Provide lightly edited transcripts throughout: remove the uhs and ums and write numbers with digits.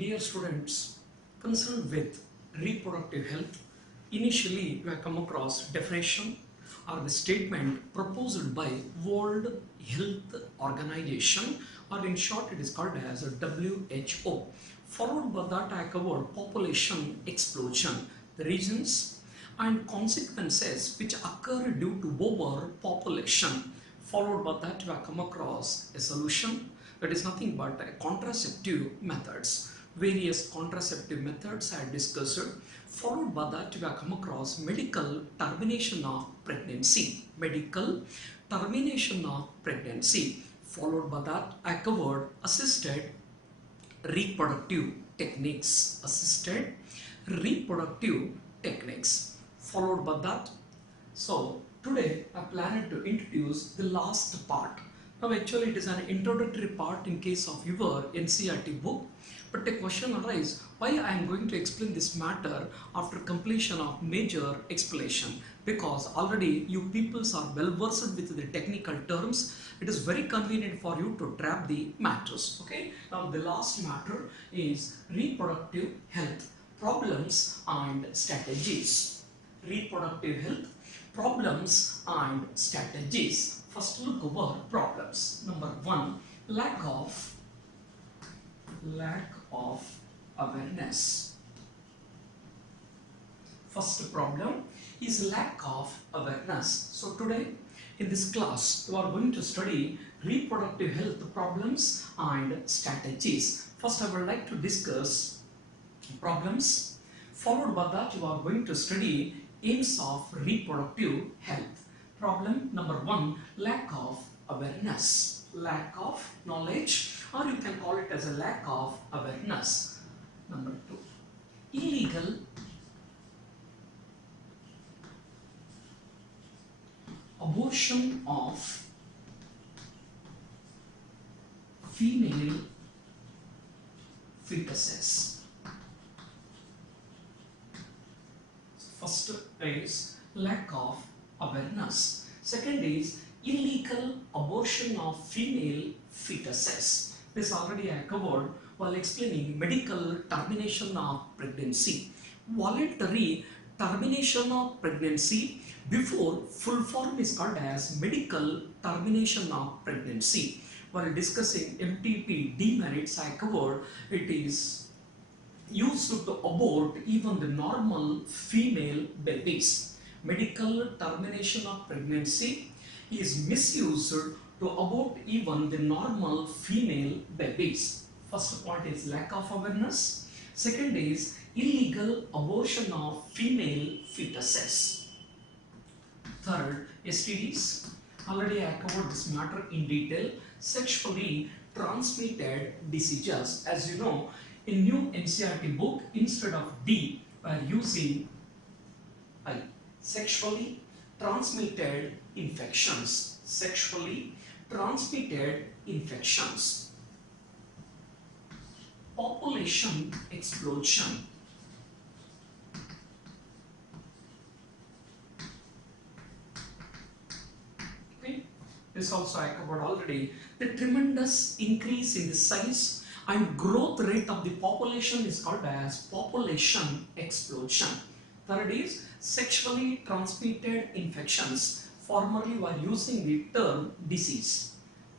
Dear students, concerned with reproductive health, initially we have come across definition or the statement proposed by World Health Organization, or in short it is called as a WHO. Followed by that I covered population explosion, the reasons and consequences which occur due to overpopulation. Followed by that we have come across a solution, that is nothing but contraceptive methods. Various contraceptive methods I discussed. Followed by that we have come across medical termination of pregnancy. Medical termination of pregnancy. Followed by that I covered assisted reproductive techniques. Assisted reproductive techniques. Followed by that, so today I planned to introduce the last part. Now actually it is an introductory part in case of your NCERT book, but the question arises why I am going to explain this matter after completion of major explanation, because already you peoples are well versed with the technical terms. It is very convenient for you to grab the matters. Okay, now the last matter is reproductive health problems and strategies. Reproductive health problems and strategies. First look over problems. Number one, lack of awareness. First problem is lack of awareness. So today in this class you are going to study reproductive health problems and strategies. First I would like to discuss problems. Followed by that you are going to study aims of reproductive health. Problem number one, lack of awareness. Lack of knowledge, or you can call it as a lack of awareness. Number two, illegal abortion of female fetuses. First is lack of awareness. Second is illegal abortion of female fetuses. This already I covered while explaining medical termination of pregnancy. Voluntary termination of pregnancy, before full form is called as medical termination of pregnancy. While discussing MTP demerits I covered, it is used to abort even the normal female babies. Medical termination of pregnancy is misused to abort even the normal female babies. First point is lack of awareness. Second is illegal abortion of female fetuses. Third, STDs. Already I covered this matter in detail. Sexually transmitted diseases. As you know, in new NCERT book, instead of D, we are using I. Sexually transmitted infections. Sexually transmitted infections. Population explosion. Okay, this also I covered already. The tremendous increase in the size and growth rate of the population is called as population explosion. Third is sexually transmitted infections. Formerly we are using the term disease.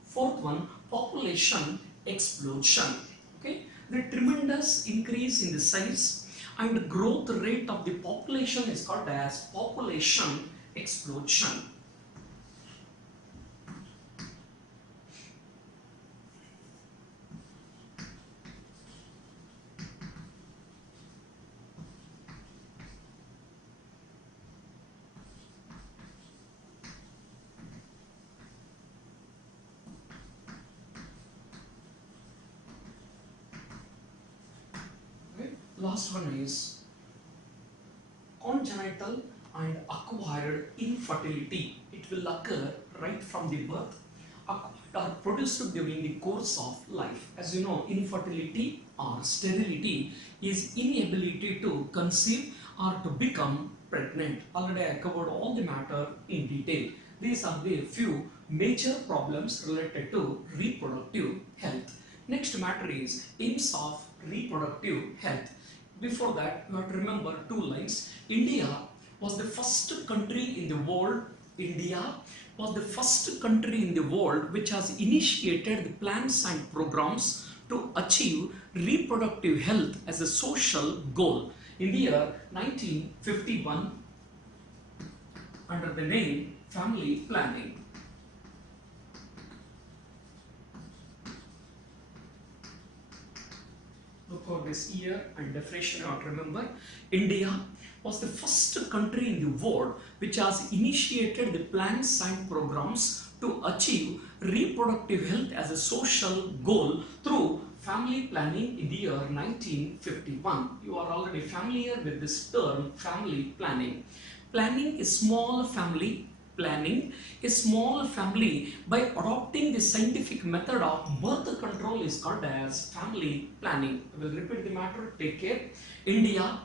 Fourth one, population explosion. Okay, the tremendous increase in the size and growth rate of the population is called as population explosion. Last one is congenital and acquired infertility. It will occur right from the birth, are produced during the course of life. As you know, infertility or sterility is inability to conceive or to become pregnant. Already I covered all the matter in detail. These are the few major problems related to reproductive health. Next matter is aims of reproductive health. Before that, you have to remember two lines. India was the first country in the world. India was the first country in the world which has initiated the plans and programs to achieve reproductive health as a social goal. In the year 1951, under the name family planning. Look for this year and definition you have to remember. India was the first country in the world which has initiated the plans and programs to achieve reproductive health as a social goal through family planning in the year 1951. You are already familiar with this term, family planning. Planning a small family. Planning a small family by adopting the scientific method of birth control is called as family planning. I will repeat the matter. Take care. India,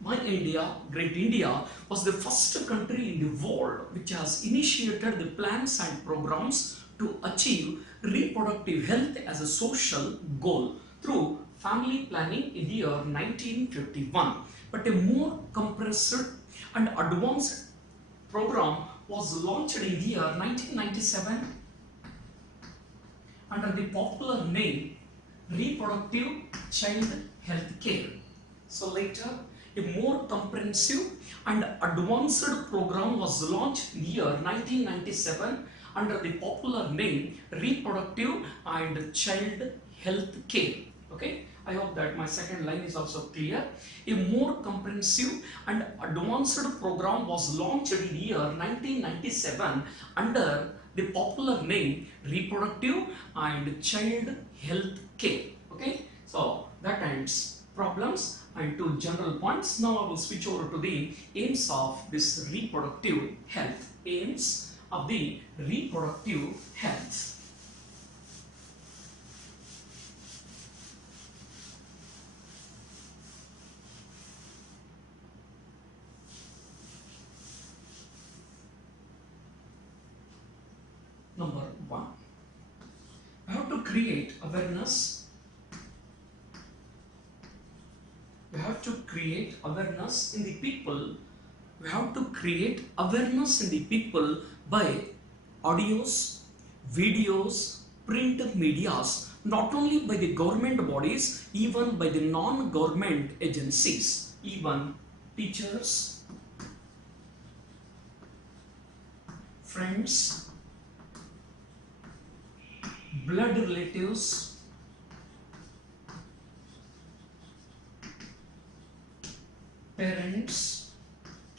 my India, great India, was the first country in the world which has initiated the plans and programs to achieve reproductive health as a social goal through family planning in the year 1951. But a more compressed and advanced program was launched in the year 1997 under the popular name Reproductive Child Health Care. So later, a more comprehensive and advanced program was launched in the year 1997 under the popular name Reproductive and Child Health Care. Okay, I hope that my second line is also clear. A more comprehensive and advanced program was launched in the year 1997 under the popular name Reproductive and Child Health Care. Okay, so that ends problems and two general points. Now I will switch over to the aims of this reproductive health. Aims of the reproductive health. Number one, we have to create awareness. We have to create awareness in the people. We have to create awareness in the people by audios, videos, print medias, not only by the government bodies, even by the non-government agencies, even teachers, friends, blood relatives, parents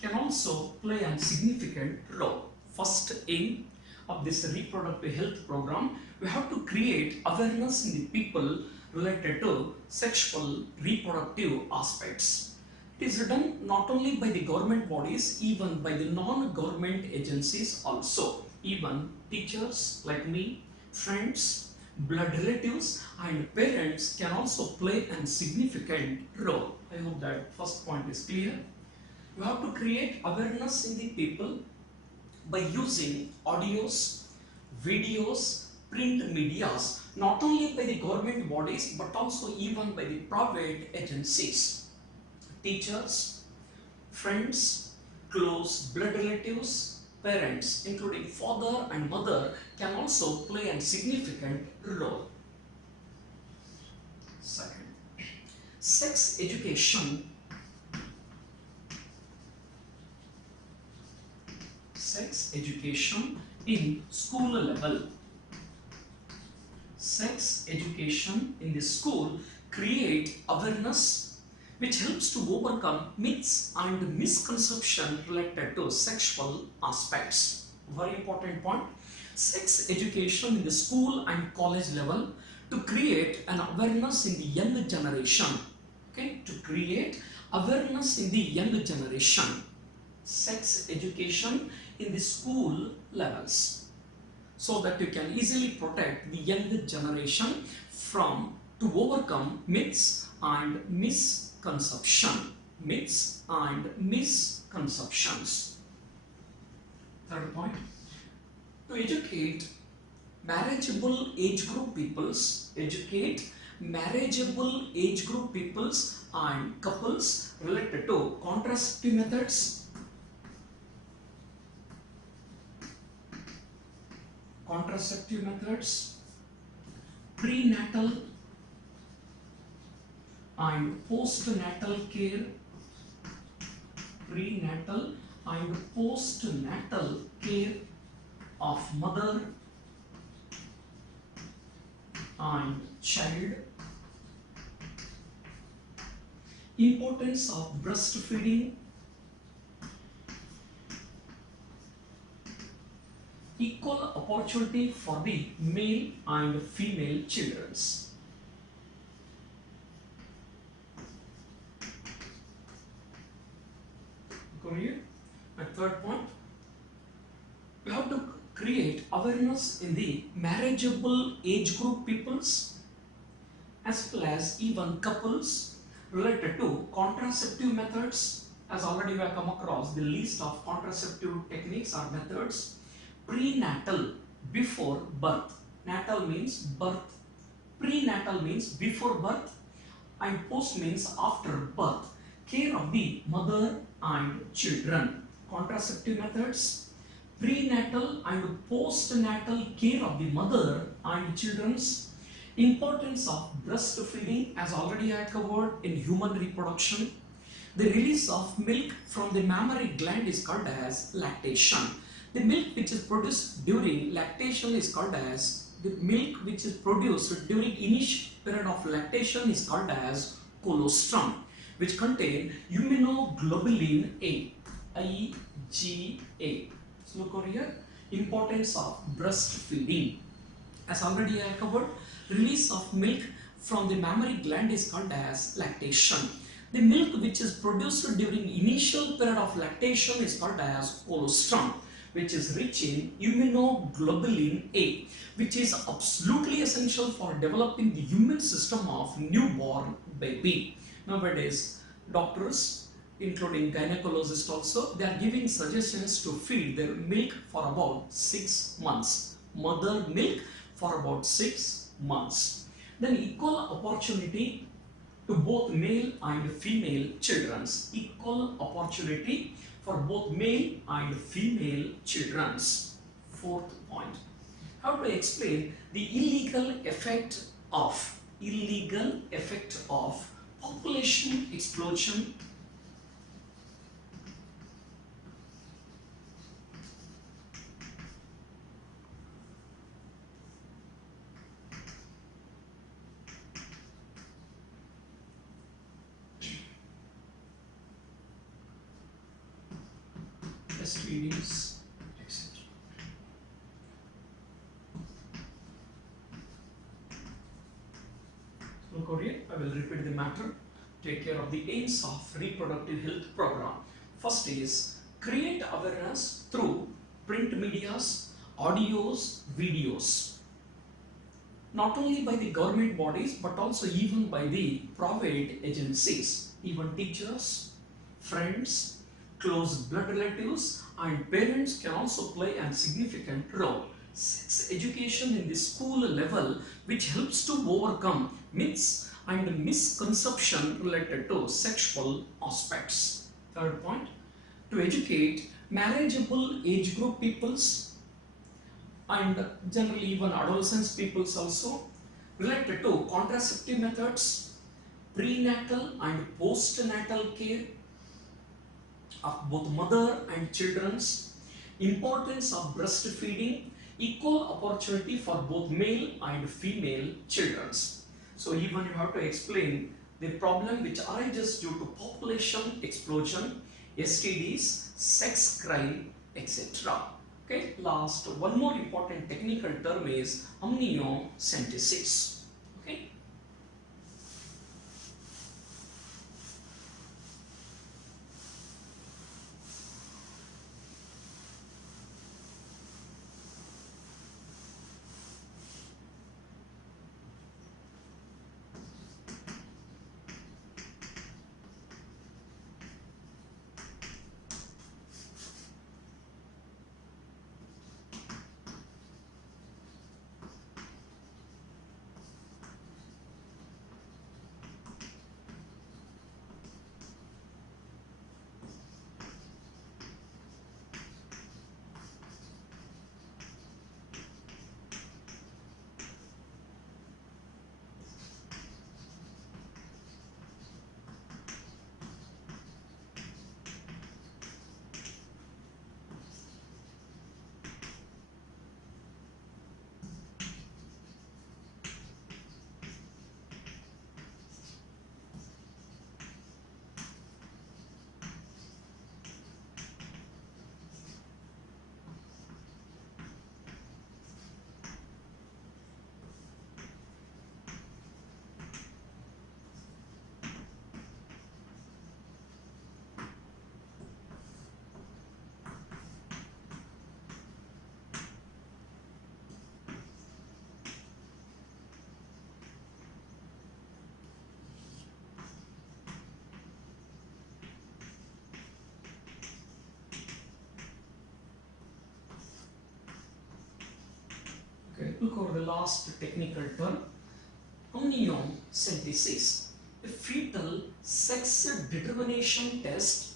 can also play a significant role. First aim of this reproductive health program, we have to create awareness in the people related to sexual reproductive aspects. It is done not only by the government bodies, even by the non-government agencies also. Even teachers like me, friends, blood relatives and parents can also play a significant role. I hope that first point is clear. You have to create awareness in the people by using audios, videos, print medias, not only by the government bodies but also even by the private agencies. Teachers, friends, close blood relatives, parents including father and mother can also play a significant role. Second, sex education. Sex education in school level. Sex education in the school create awareness which helps to overcome myths and misconceptions related to sexual aspects. Very important point. Sex education in the school and college level to create an awareness in the young generation. Okay, to create awareness in the young generation. Sex education in the school levels, so that you can easily protect the younger generation to overcome myths and misconception. Myths and misconceptions. Third point, to educate marriageable age group peoples, educate marriageable age group peoples and couples related to contraceptive methods, prenatal and postnatal care, prenatal and postnatal care of mother and child, importance of breastfeeding, equal opportunity for the male and female children. Come here. My third point, we have to create awareness in the marriageable age group peoples as well as even couples related to contraceptive methods. As already we have come across the list of contraceptive techniques or methods. Prenatal, before birth. Natal means birth. Prenatal means before birth and post means after birth. Care of the mother and children. Contraceptive methods. Prenatal and postnatal care of the mother and children's. Importance of breastfeeding, as already I covered in human reproduction. The release of milk from the mammary gland is called as lactation. The milk which is produced during lactation is called as, the milk which is produced during initial period of lactation is called as colostrum, which contain immunoglobulin A, IgA. So look over here, importance of breastfeeding. As already I covered, release of milk from the mammary gland is called as lactation. The milk which is produced during initial period of lactation is called as colostrum, which is rich in immunoglobulin A, which is absolutely essential for developing the immune system of newborn baby. Nowadays, doctors, including gynecologists also, they are giving suggestions to feed their milk for about 6 months. Mother milk for about 6 months. Then equal opportunity to both male and female children. Equal opportunity for both male and female children. Fourth point, how to explain the illegal effect of population explosion, STDs, etc. Look over here, I will repeat the matter. Take care of the aims of reproductive health program. First is create awareness through print medias, audios, videos. Not only by the government bodies but also even by the private agencies. Even teachers, friends, close blood relatives and parents can also play a significant role. Sex education in the school level, which helps to overcome myths and misconception related to sexual aspects. Third point, to educate marriageable age group peoples and generally even adolescents peoples also related to contraceptive methods, prenatal and postnatal care of both mother and children's, importance of breastfeeding, equal opportunity for both male and female children's. So even you have to explain the problem which arises due to population explosion, STDs, sex crime, etc. Okay, last one more important technical term is amniocentesis. Okay. Okay, look over the last technical term, amniocentesis. A fetal sex determination test,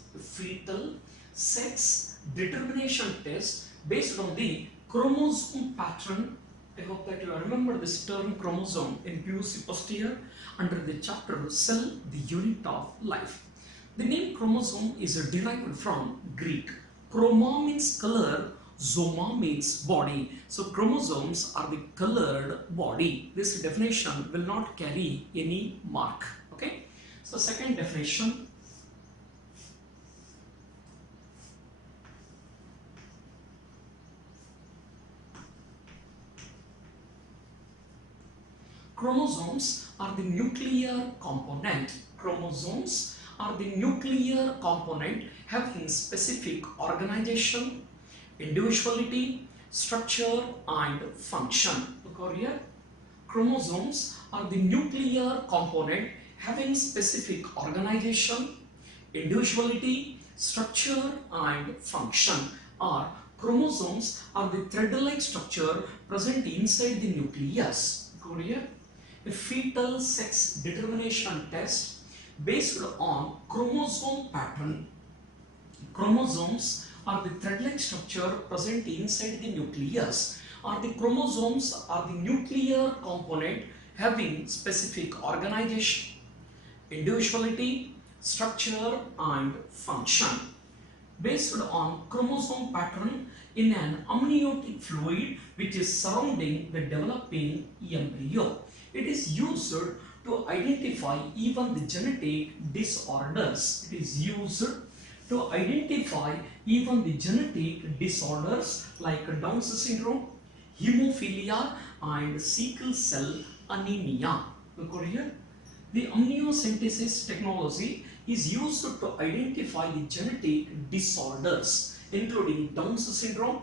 based on the chromosome pattern. I hope that you remember this term chromosome in PUC first year under the chapter Cell, the Unit of Life. The name chromosome is derived from Greek. Chroma means color, zoma means body. So chromosomes are the colored body. This definition will not carry any mark. Okay. So second definition. Chromosomes are the nuclear component. Chromosomes are the nuclear component having specific organization, individuality, structure and function. Look over here. Chromosomes are the nuclear component having specific organization, individuality, structure and function. Or chromosomes are the thread-like structure present inside the nucleus. Look over here. A fetal sex determination test based on chromosome pattern. Chromosomes are the thread-like structure present inside the nucleus, or the chromosomes are the nuclear component having specific organization, individuality, structure and function. Based on chromosome pattern in an amniotic fluid which is surrounding the developing embryo. It is used to identify even the genetic disorders. It is used to identify even the genetic disorders like Down syndrome, hemophilia and sickle cell anemia. Look over here. The amniocentesis technology is used to identify the genetic disorders including Down syndrome,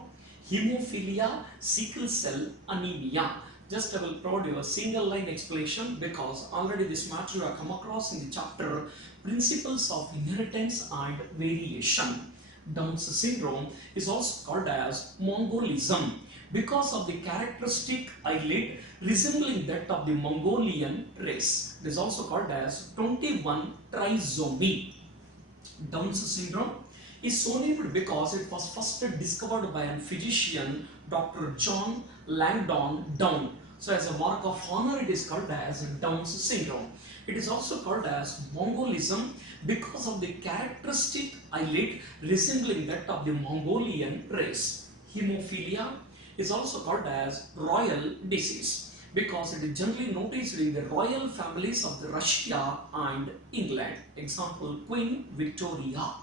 hemophilia, sickle cell anemia. Just I will provide you a single line explanation because already this matter you have come across in the chapter Principles of Inheritance and Variation. Down syndrome is also called as Mongolism because of the characteristic eyelid resembling that of the Mongolian race. It is also called as 21 trisomy. Down syndrome is so named because it was first discovered by a physician, Dr. John Langdon Down. So as a mark of honor it is called as Down syndrome. It is also called as Mongolism because of the characteristic eyelid resembling that of the Mongolian race. Hemophilia is also called as royal disease because it is generally noticed in the royal families of the Russia and England. Example, Queen Victoria.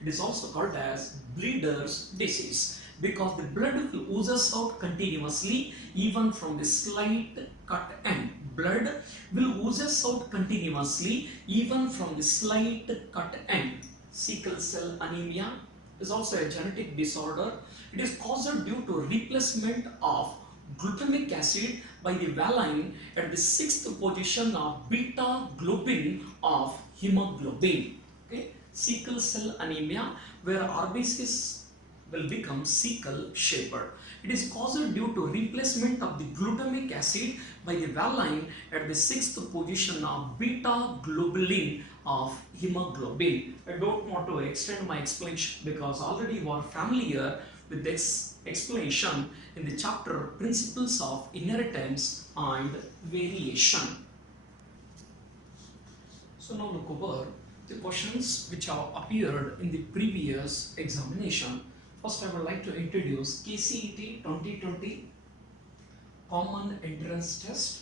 It is also called as bleeder's disease because the blood will oozes out continuously even from the slight cut end. Blood will oozes out continuously even from the slight cut end. Sickle cell anemia is also a genetic disorder. It is caused due to replacement of glutamic acid by the valine at the 6th position of beta globin of hemoglobin. Okay? Sickle cell anemia where RBCs will become sickle shaped. It is caused due to replacement of the glutamic acid by the valine at the 6th position of beta globulin of hemoglobin. I don't want to extend my explanation because already you are familiar with this explanation in the chapter Principles of Inheritance and Variation. So now look over the questions which have appeared in the previous examination. First I would like to introduce KCET 2020 Common Entrance Test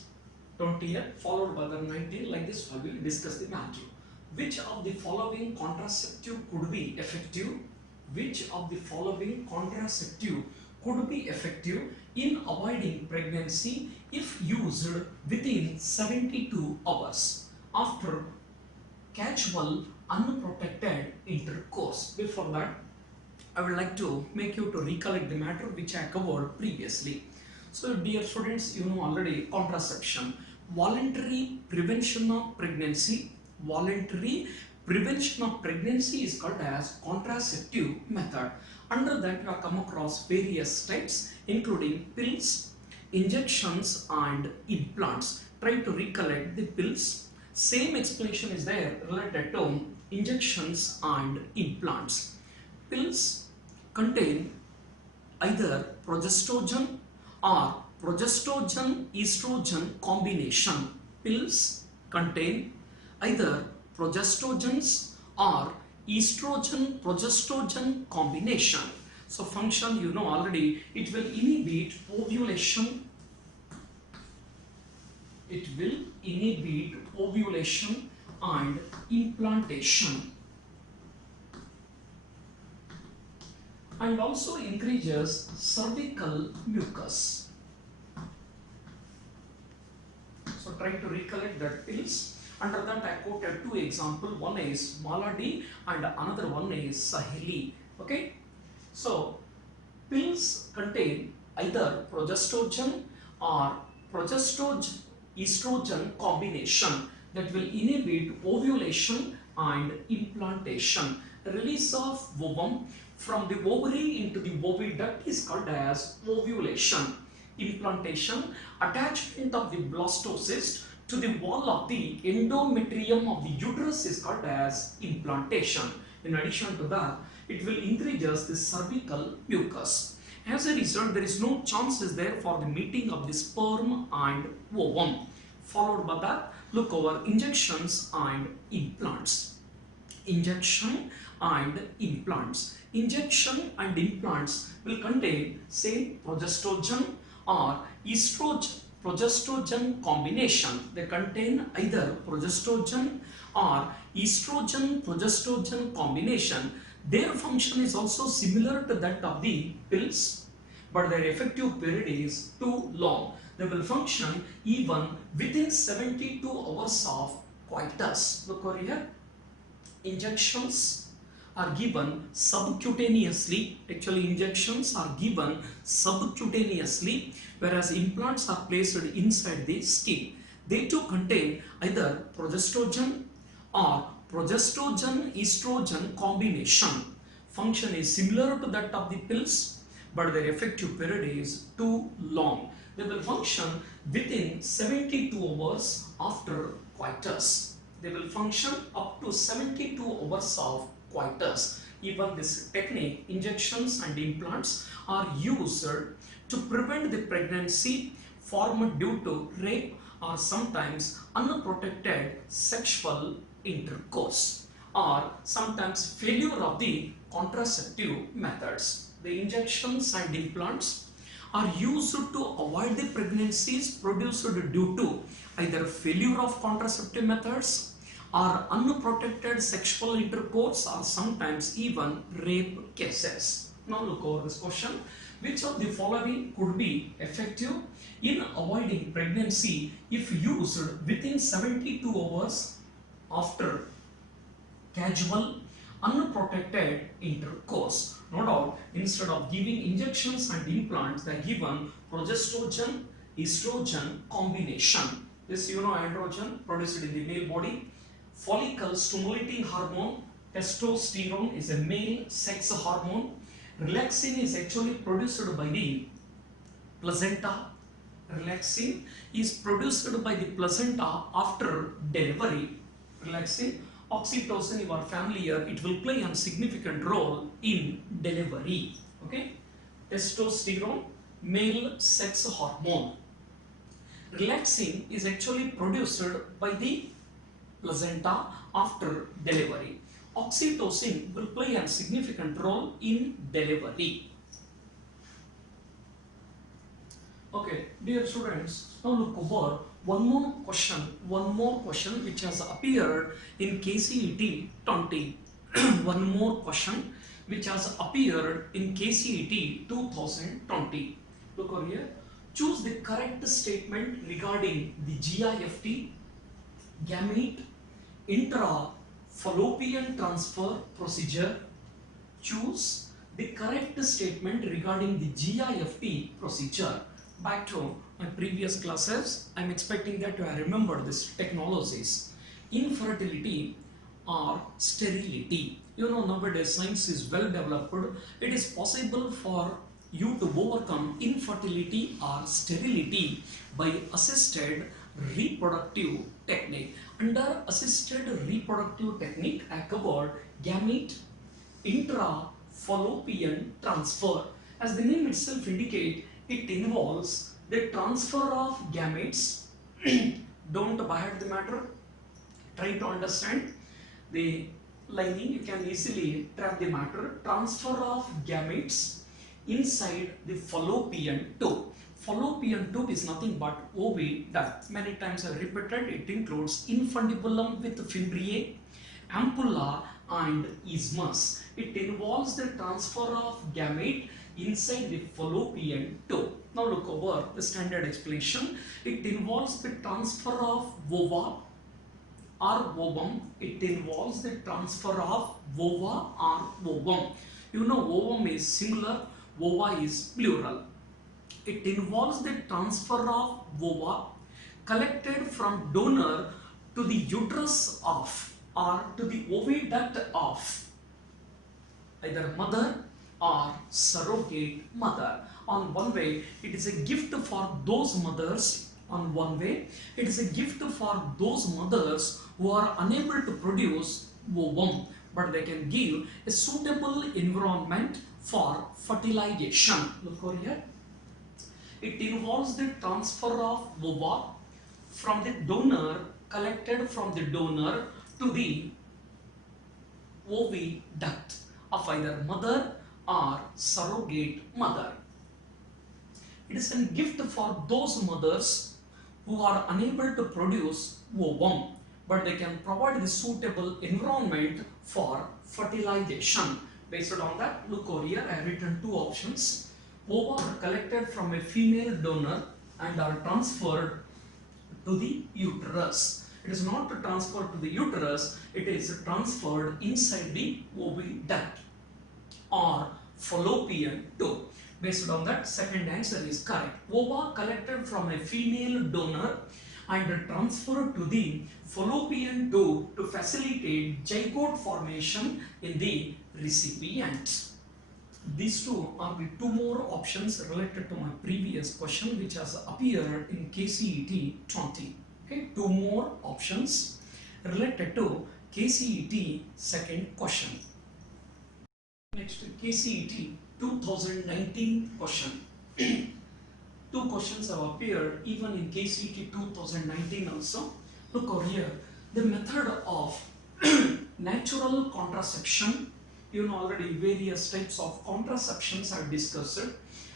20 followed by the 19. Like this I will discuss the matter. Which of the following contraceptive could be effective? Which of the following contraceptive could be effective in avoiding pregnancy if used within 72 hours after casual unprotected intercourse? Before that, I would like to make you to recollect the matter which I covered previously. So dear students, you know already contraception, voluntary prevention of pregnancy. Voluntary prevention of pregnancy is called as contraceptive method. Under that you have come across various types including pills, injections and implants. Try to recollect the pills. Same explanation is there related to injections and implants. Pills contain either progestogen or progestogen-estrogen combination. Pills contain either progestogens or estrogen-progestogen combination. So function you know already, it will inhibit ovulation. It will inhibit ovulation and implantation, and also increases cervical mucus. So try to recollect that pills. Under that I quoted two examples. One is Maladi and another one is Saheli. Okay. So pills contain either progestogen or progestogen-estrogen combination that will inhibit ovulation and implantation. Release of ovum from the ovary into the oviduct is called as ovulation. Implantation, attachment of the blastocyst to the wall of the endometrium of the uterus is called as implantation. In addition to that, it will increase the cervical mucus. As a result, there is no chances there for the meeting of the sperm and ovum. Followed by that, look over injections and implants. Injection and implants. Injection and implants will contain same progestogen or progestogen combination. They contain either progestogen or estrogen-progestogen combination. Their function is also similar to that of the pills, but their effective period is too long. They will function even within 72 hours of coitus. Look over here. Injections are given subcutaneously. Actually, injections are given subcutaneously, whereas implants are placed inside the skin. They too contain either progestogen or progestogen-estrogen combination. Function is similar to that of the pills, but their effective period is too long. They will function within 72 hours after coitus. They will function up to 72 hours of coitus. Even this technique, injections and implants, are used to prevent the pregnancy formed due to rape or sometimes unprotected sexual intercourse, or sometimes failure of the contraceptive methods. The injections and implants are used to avoid the pregnancies produced due to either failure of contraceptive methods or unprotected sexual intercourse, or sometimes even rape cases. Now look over this question. Which of the following could be effective in avoiding pregnancy if used within 72 hours after casual unprotected intercourse? No doubt, instead of giving injections and implants, they are given progestogen estrogen combination. This you know, androgen produced in the male body. Follicle stimulating hormone testosterone is a male sex hormone. Relaxin is actually produced by the placenta. Relaxin is produced by the placenta after delivery. Relaxin, oxytocin, you are familiar, it will play a significant role in delivery. Okay, testosterone, male sex hormone. Relaxin is actually produced by the placenta after delivery. Oxytocin will play a significant role in delivery. Okay, dear students, now look over one more question which has appeared in KCET 20. One more question which has appeared in KCET 2020. Look over here. Choose the correct statement regarding the GIFT, gamete intra-fallopian transfer procedure. Choose the correct statement regarding the GIFT procedure. Back to my previous classes, I am expecting that you have remembered these technologies. Infertility or sterility. You know, nowadays science is well developed. It is possible for you to overcome infertility or sterility by assisted reproductive technique. Under assisted reproductive technique, I covered gamete intra-fallopian transfer. As the name itself indicates, it involves the transfer of gametes. Don't bite the matter. Try to understand the lining. You can easily trap the matter. Transfer of gametes inside the fallopian tube. Fallopian tube is nothing but oviduct. Many times I repeated, it includes infundibulum with fimbriae, ampulla and isthmus. It involves the transfer of gamete inside the fallopian tube. Now look over the standard explanation. It involves the transfer of ova or ovum. It involves the transfer of ova or ovum. You know, ovum is singular, ova is plural. It involves the transfer of ova collected from donor to the uterus of or to the oviduct of either mother or surrogate mother. On one way, it is a gift for those mothers. On one way, it is a gift for those mothers who are unable to produce ovum, but they can give a suitable environment for fertilization. Look over here. It involves the transfer of ova from the donor, collected from the donor to the oviduct of either mother or surrogate mother. It is a gift for those mothers who are unable to produce ovum, but they can provide the suitable environment for fertilization. Based on that, look over here, I have written two options. Ova are collected from a female donor and are transferred to the uterus. It is not transferred to the uterus, it is transferred inside the oviduct or fallopian tube. Based on that, second answer is correct. Ova collected from a female donor and transferred to the fallopian tube to facilitate zygote formation in the recipient. These two are the two more options related to my previous question, which has appeared in KCET 20. Okay, two more options related to KCET second question. Next, KCET 2019 question. Two questions have appeared even in KCET 2019 also. Look over here. The method of natural contraception. You know already various types of contraceptions are discussed.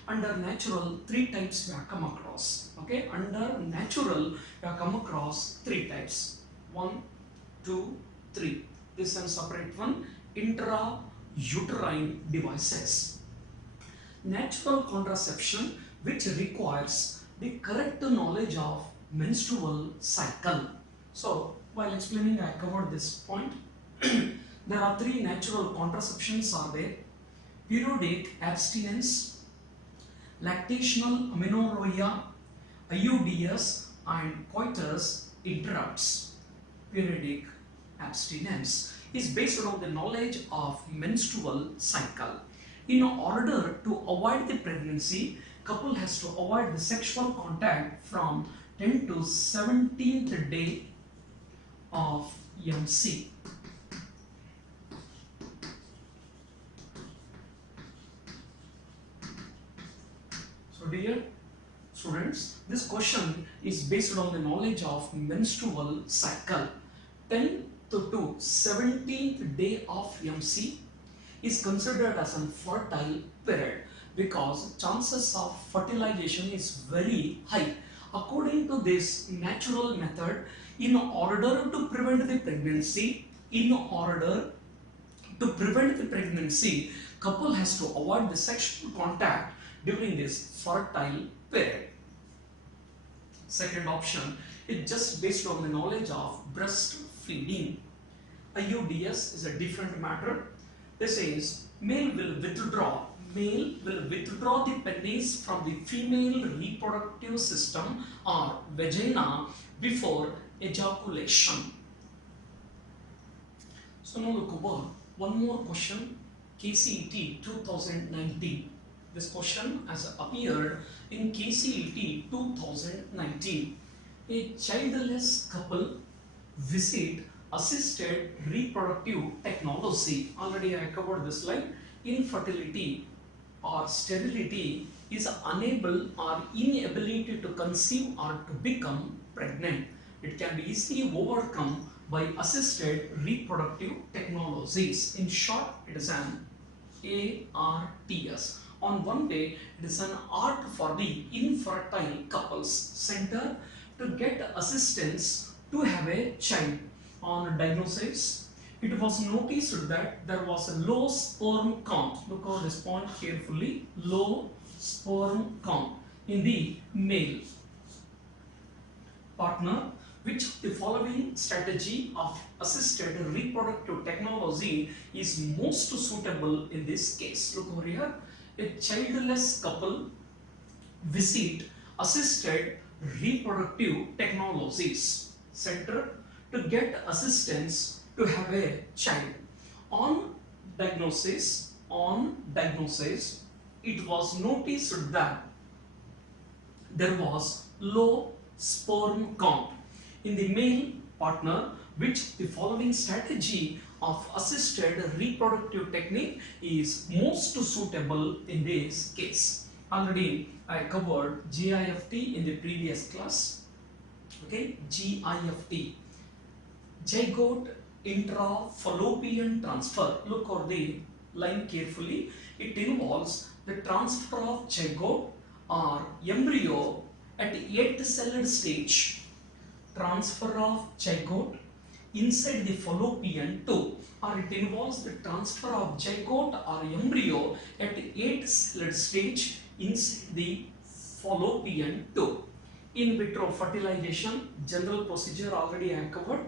Under natural, three types we have come across. Okay, under natural we have come across three types. 1, 2, 3. This is a separate one. Intrauterine devices. Natural contraception, which requires the correct knowledge of menstrual cycle. So while explaining, I covered this point. There are three natural contraceptions are there: periodic abstinence, lactational amenorrhea, IUDs, and coitus interrupts. Periodic abstinence is based on the knowledge of menstrual cycle. In order to avoid the pregnancy, couple has to avoid the sexual contact from 10th to 17th day of MC. So dear students, this question is based on the knowledge of menstrual cycle. 10th to 17th day of MC is considered as a fertile period because chances of fertilization is very high. According to this natural method, in order to prevent the pregnancy, couple has to avoid the sexual contact during this fertile period. Second option is just based on the knowledge of breastfeeding. IUDs is a different matter. This is male will withdraw the penis from the female reproductive system or vagina before ejaculation. So now look over one more question, KCET 2019. This question has appeared in KCET 2019. A childless couple visit assisted reproductive technology. Already I covered this slide. Infertility or sterility is unable or inability to conceive or to become pregnant. It can be easily overcome by assisted reproductive technologies. In short, it is an ARTS. On one way, it is an art for the infertile couples center to get assistance to have a child. On diagnosis, it was noticed that there was a low sperm count. Look at this point carefully. Low sperm count in the male partner. Which the following strategy of assisted reproductive technology is most suitable in this case? Look over here. A childless couple visit assisted reproductive technologies center to get assistance to have a child. On diagnosis, it was noticed that there was low sperm count in the male partner, which the following strategy of assisted reproductive technique is most suitable in this case. Already I covered GIFT in the previous class. Okay, GIFT, zygote intrafallopian transfer. Look at the line carefully. It involves the transfer of zygote or embryo at 8-celled stage. Transfer of zygote inside the fallopian tube, or it involves the transfer of zygote or embryo at 8-celled stage inside the fallopian tube. In vitro fertilization, general procedure already I covered.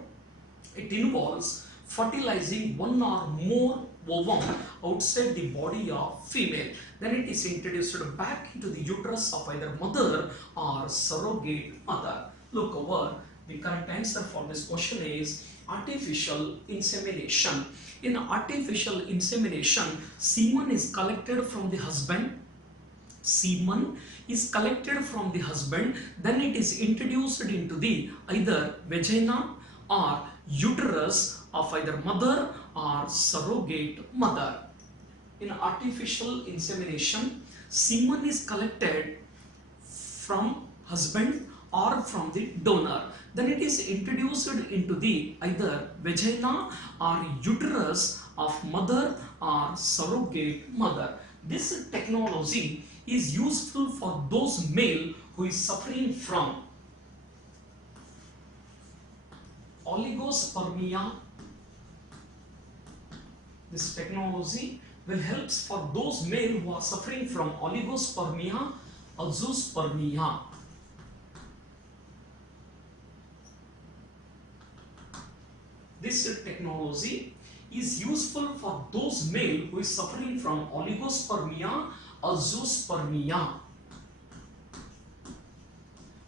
It involves fertilizing one or more ovum outside the body of female. Then it is introduced back into the uterus of either mother or surrogate mother. Look over. The correct answer for this question is artificial insemination. In artificial insemination, semen is collected from the husband. Semen is collected from the husband, then it is introduced into the either vagina or uterus of either mother or surrogate mother. In artificial insemination, semen is collected from husband or from the donor. Then it is introduced into the either vagina or uterus of mother or surrogate mother. This technology is useful for those male who is suffering from oligospermia. This technology will help for those male who are suffering from oligospermia, azoospermia. This technology is useful for those male who is suffering from oligospermia, azoospermia.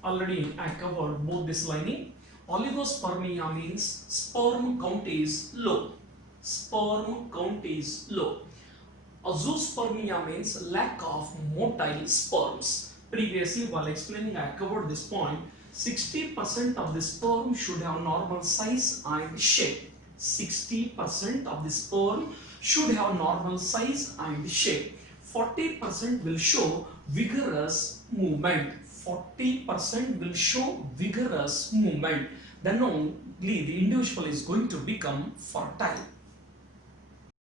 Already I covered both this lining. Oligospermia means sperm count is low. Sperm count is low. Azoospermia means lack of motile sperms. Previously, while explaining, I covered this point. 60% of the sperm should have normal size and shape. 60% of the sperm should have normal size and shape. 40% will show vigorous movement. 40% will show vigorous movement. Then only the individual is going to become fertile.